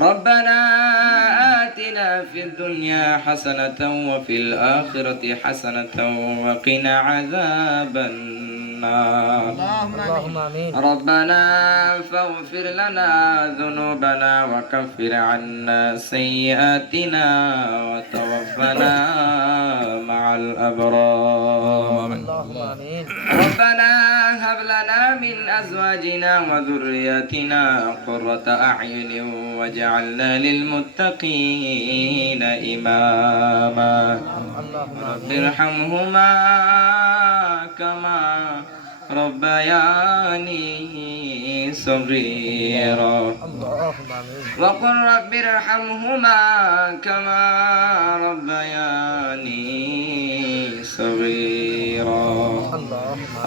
ربنا آتنا في الدنيا حسنة وفي الآخرة حسنة وقنا عذاب النار. اللهم آمين. ربنا فاغفر لنا ذنوبنا وكفر عنا سيئاتنا وتوفنا مع الأبرار. اللهم آمين. ربنا هب لنا من أزواجنا وذرياتنا قرة أعين واجعلنا للمتقين إماما. رب ارحمهما كما ربياني صغيرا. وقل رب ارحمهما كما ربياني صغيرا.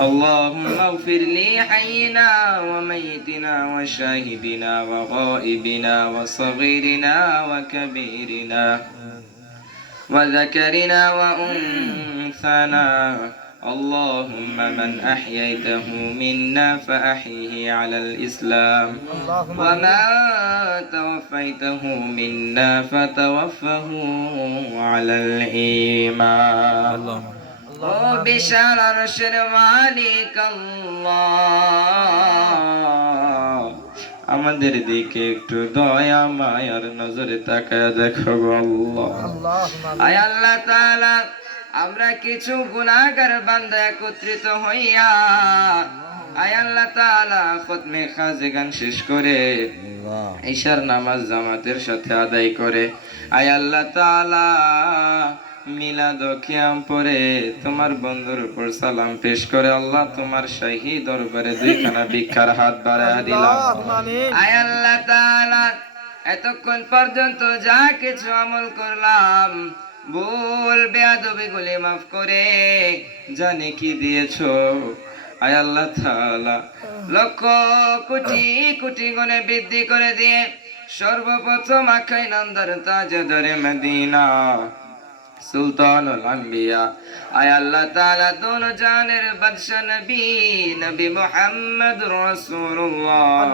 اللهم اغفر لي حينا وميتنا وشاهدنا وغائبنا وصغيرنا وكبيرنا وذكرنا وأنثانا. اللهم من أحييته منا فأحيه على الإسلام ومن توفيته منا فتوفه على الإيمان. وبشار رشد مالك الله আমাদের দিকে একটু দয়া মায়ার নজরে তাকায় দেখো গো আল্লাহ। আয় আল্লাহ তাআলা আমরা কিছু গুনাহগার বান্দা একত্রিত হইয়া আয় আল্লাহ তাআলা খতমে খাজেগান শেষ করে ঈশার নামাজ জামাতের সাথে আদায় করে আয় আল্লাহ তাআলা মিলাদ ও কিয়াম পরে তোমার বন্ধুর উপর সালাম পেশ করে আল্লাহ তোমার শাহী দরবারে দুইখানা ভিক্ষার হাত বাড়ায়া দিলাম। আয় আল্লাহ তাআলা এতক্ষণ পর্যন্ত যা কিছু আমল করলাম ভুল বেয়াদবি গুলি মাফ করে জানে কি দিয়েছো আয় আল্লাহ তাআলা লক্ষ কোটি কোটি গুণে বৃদ্ধি করে দিয়ে সর্বপ্রথম আখাই নন্দর তাজদারে মদিনা সুলতানুল আম্বিয়া আয় আল্লাহ তাআলা দোনো জানের বাদশা নবী নবী মুহাম্মদুর রাসূলুল্লাহ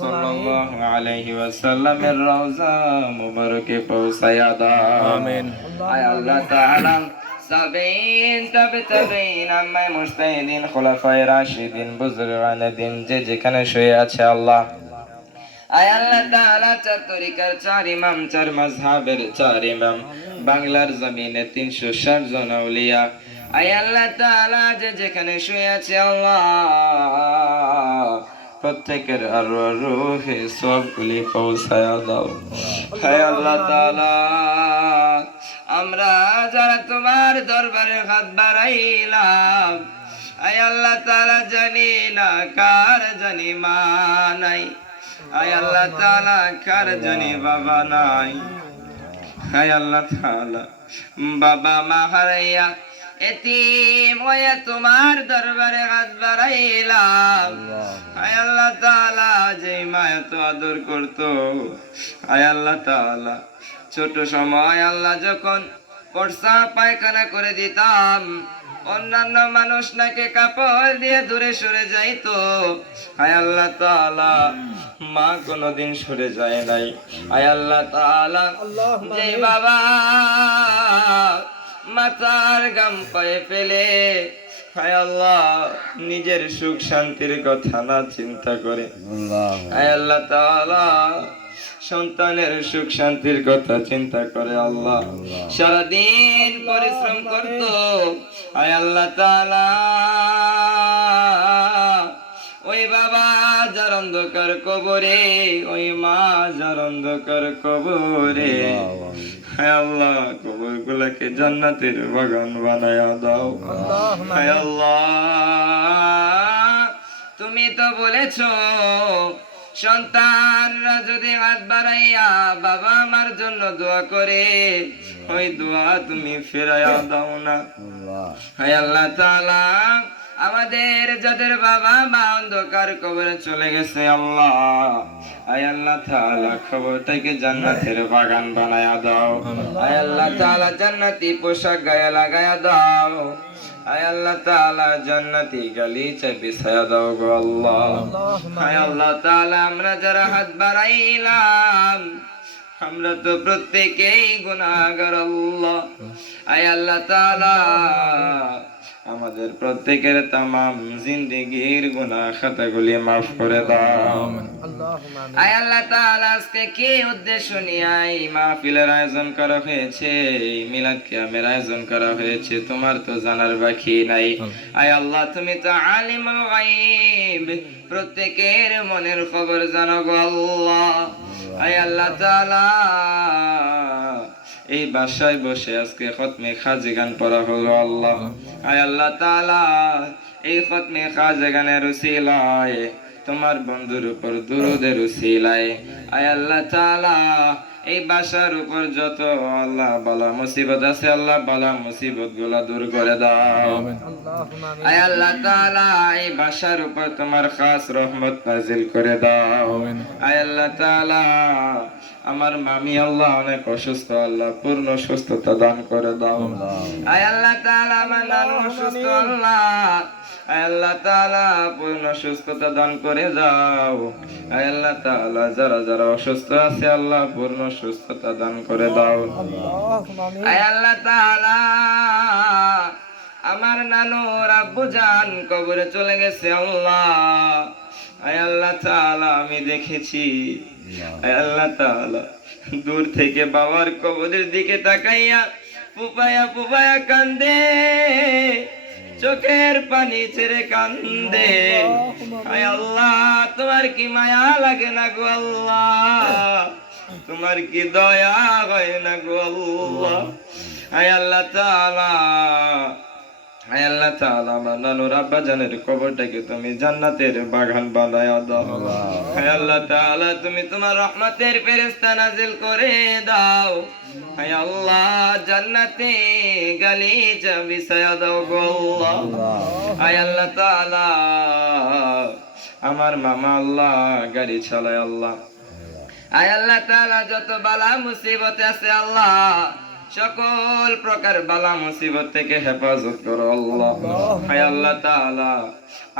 সাল্লাল্লাহু আলাইহি ওয়াসাল্লামের রওজা মুবারকে পৌঁছায়া দাও। আমিন। আয় আল্লাহ তাআলা সাবিন তাবিন আম্মায়ে মুজতাহিদিন খুলাফায়ে রাশিদিন বুজুরগানে দিন যে যেখানে শুয়ে আছে আল্লাহ আয় আল্লাহ তাআলা চার তরিকার চার ইমাম চার মাযহাবের চার ইমাম বাংলার জমিনে 360 জন আউলিয়া আয় আল্লাহ তাআলা যে যেখানে শুয়ে আছে আল্লাহ প্রত্যেকের রূহে সবগুলি পৌঁছায়া দাও। আয় আল্লাহ তাআলা আমরা যারা তোমার দরবারে হাত বাড়াইলাম আয় আল্লাহ তাআলা জানি না কার জানি মা নাই আয় আল্লাহ তাআলা কার জানি বাবা নাই আয় আল্লাহ তাআলা বাবা মা হারাইয়া এতিম হয়ে তোমার দরবারে হাত বাড়াইলাম আয় আল্লাহ তাআলা যে মা এত আদর করতো আয় আল্লাহ তাআলা ছোট সময় আল্লাহ যখন প্রস্রাব পায়খানা করে দিতাম অন্যান্য মানুষ নাকি কাপড় দিয়ে দূরে সরে যাইতো আয় আল্লাহ তাআলা মা কোনদিন সরে যায় নাই। আয় আল্লাহ তাআলা যে বাবা মাথার গাম পায়ে ফেলে আয় আল্লাহ নিজের সুখ শান্তির কথা না চিন্তা করে আয় আল্লাহ তাআলা সন্তানের সুখ শান্তির কথা চিন্তা করে আল্লাহ সারাদিন পরিশ্রম করতো আয় আল্লাহ তাআলা ওই বাবা যার অন্ধকার কবরে ওই মা যার অন্ধকার কবরে হায় আল্লাহ কবর গুলাকে জান্নাতের বাগান বানায়া দাও। হায় আল্লাহ তুমি তো বলেছো সন্তানরা যদি হাত বাড়াইয়া বাবা মার জন্য দোয়া করে ওই দোয়া তুমি ফেরাইয়া দাও না। হায় আল্লাহ তাআলা আমাদের যাদের বাবা মা অন্ধকার কবরে চলে গেছে আল্লাহ আয় আল্লাহ তাআলা কবরটাকে জান্নাতের বাগান বানায়া দাও। আয় আল্লাহ তাআলা জান্নাতি পোশাক গায়ে লাগায়া দাও। আয় আল্লাহ তাআলা জান্নাতি গালিচা বিছায়া দাও গো আল্লাহ। আয় আল্লাহ তাআলা আমরা যারা হাত বাড়াইলাম আমরা তো প্রত্যেকেই গুনাহগার আল্লাহ। আয় আল্লাহ তাআলা আমাদের প্রত্যেকের তামাম জিন্দেগীর গুনাহ খাতাগুলি মাফ করে দাও। আল্লাহুম্মা আমিন। আয় আল্লাহ তাআলা আজকে কি উদ্দেশ্য নিয়ে এই মাহফিলের আয়োজন করা হয়েছে, এই মিলাদ কিয়ামের আয়োজন করা হয়েছে, তোমার তো জানার বাকি নাই। আয় আল্লাহ তুমি তো আলিমুল গায়ব, প্রত্যেকের মনের খবর জানো গো আল্লাহ। আয় আল্লাহ তাআলা এই বাসায় বসে আজকে খতমে খাজি গান পড়া হলো আল্লাহ। আয় আল্লাহ তাআলা এই খতমে খাজি গানের উসিলায় তোমার বন্ধুর উপর দুরুদের উসিলায় আয় আল্লাহ তাআলা এই বাসার উপর যত আল্লাহ বালা মুসিবত আছে আল্লাহ বালা মুসিবত গুলা দূর করে দাও। আল্লাহুম্মা আমিন। আয় আল্লাহ তাআলা এই বাসার উপর তোমার খাস রহমত নাজিল করে দাও। আয় আল্লাহ তাআলা আমার মামি আল্লাহ অনেক অসুস্থ, আল্লাহ পূর্ণ সুস্থতা দান করে দাও। আয় আল্লাহ তাআলা আমার নানু অসুস্থ আল্লাহ, আয় আল্লাহ তাআলা পূর্ণ সুস্থতা দান করে দাও। আয় আল্লাহ তাআলা যারা যারা অসুস্থ আছে আল্লাহ পূর্ণ সুস্থতা দান করে দাও। আল্লাহুম্মা আমিন। আয় আল্লাহ তাআলা আমার নানুর আব্বু জান কবরে চলে গেছে আল্লাহ। আয় আল্লাহ তাআলা আমি দেখেছি, আয় আল্লাহ তাআলা দূর থেকে বাবার কবরের দিকে তাকাইয়া পুপায়া পুপায়া কান্দে, চোখের পানি ছেড়ে কান্দে। আয় আল্লাহ তোমার কি মায়া লাগে না গো আল্লাহ, তোমার কি দয়া হয় না গো আল্লাহ। আয় আল্লাহ তাআলা, আয় আল্লাহ তাআলা আমার নানুর আব্বা জানের কবরটাকে তুমি জান্নাতের বাগান বানায়া দাও। আয় আল্লাহ তাআলা তুমি তোমার রহমতের ফেরেশতা নাজিল করে দাও। আয় আল্লাহ জান্নাতে গালিচা বিছায়া দাও গো আল্লাহ। আয় আল্লাহ তাআলা আমার মামা আল্লাহ গাড়ি চালায় আল্লাহ। আয় আল্লাহ তাআলা যত বালা মুসিবত আছে আল্লাহ সকল প্রকার বালা মুসিবত থেকে হেফাজত করো আল্লাহ। আয় আল্লাহ তাআলা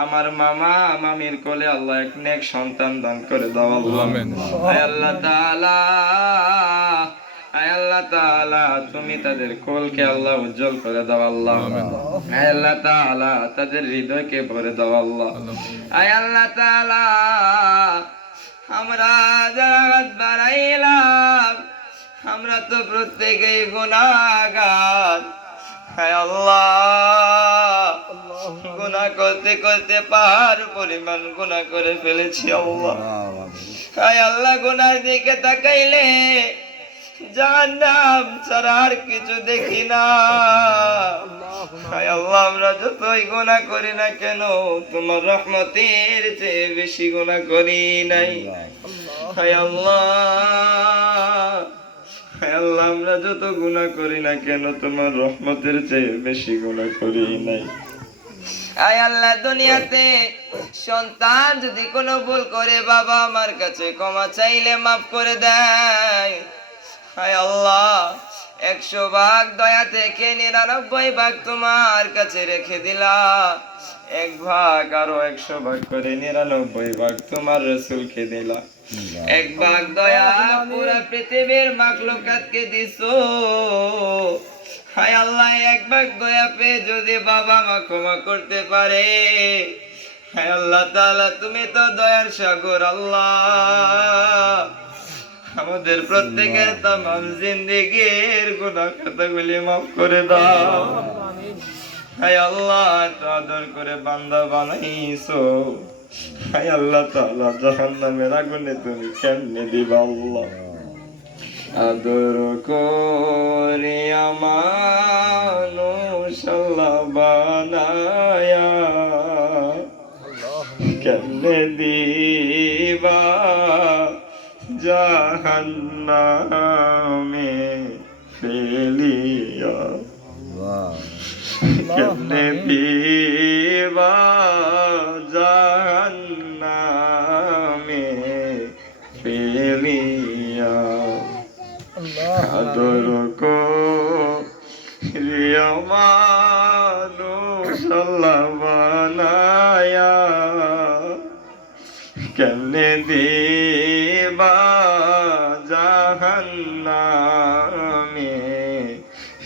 আমার মামা মামির কোলে আল্লাহ এক নেক সন্তান দান করে দাও আল্লাহ। আয় আল্লাহ তাআলা, আয় আল্লাহ তাআলা তুমি তাদের কোলকে আল্লাহ উজ্জ্বল করে দাও আল্লাহ। আয় আল্লাহ তাআলা তাদের হৃদয়কে ভরে দাও আল্লাহ। আয় আল্লাহ তাআলা আমরা যারা হাত বাড়াইলাম আমরা তো প্রত্যেকেই গুনাহগার। হায় আল্লাহ গুনাহ করতে করতে পাহাড় পরিমাণ গুনাহ করে ফেলেছি আল্লাহ। হায় আল্লাহ গুনার দিকে তাকাইলে জাহান্নাম ছাড়া আর কিছু দেখি না। হায় আল্লাহ আমরা যতই গুনাহ করি না কেন তোমার রহমতের চেয়ে বেশি গুনাহ করি নাই। হায় আল্লাহ, হায় আল্লাহ আমরা যত গুনাহ করি না কেন তোমার রহমতের চেয়ে বেশি গুনাহ করি নাই। আয় আল্লাহ দুনিয়াতে সন্তান যদি কোনো ভুল করে বাবা আমার কাছে ক্ষমা চাইলে মাফ করে দেয়। হায় আল্লাহ 100 ভাগ দয়া থেকে 99 ভাগ তোমার কাছে রেখে দিলা, 1 ভাগ আরো 100 ভাগ করে 99 ভাগ তোমার রাসূলকে দিলা। 1 ভাগ দয়া পুরা পৃথিবীর মাখলুকাতকে দিছো। হায় আল্লাহ 1 ভাগ দয়া পেয়ে যদি বাবা মা ক্ষমা করতে পারে, হায় আল্লাহ তাআলা তুমি তো দয়ার সাগর আল্লাহ। আমাদের প্রত্যেকের তামাম জিন্দেগীর গুনাহ খাতাগুলি মাফ করে দাও। হায় আল্লাহ এত আদর করে বান্দা বানাইছো, হায় আল্লাহ তাআলা জাহান্নামের আগুনে তুমি কেমনে দিবা আল্লাহ। আদর করে মানুষ আল্লাহ বানায়া কেমনে দিবা জাহান্নামে ফেলিয়া, কেমনে দিবা জাহান্নামে ফেলিয়া। আদর করিয়া মানুষ আল্লাহ বানায়া কেমনে দিবা জাহান্নামে জাহান্নামে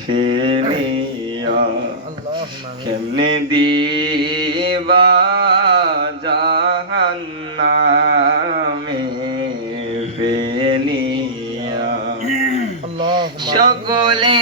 ফেলিয়া আল্লাহুম্মা আমিন। কেমনে দিবা জাহান্নামে ফেলিয়া আল্লাহুম্মা আমিন। সকলে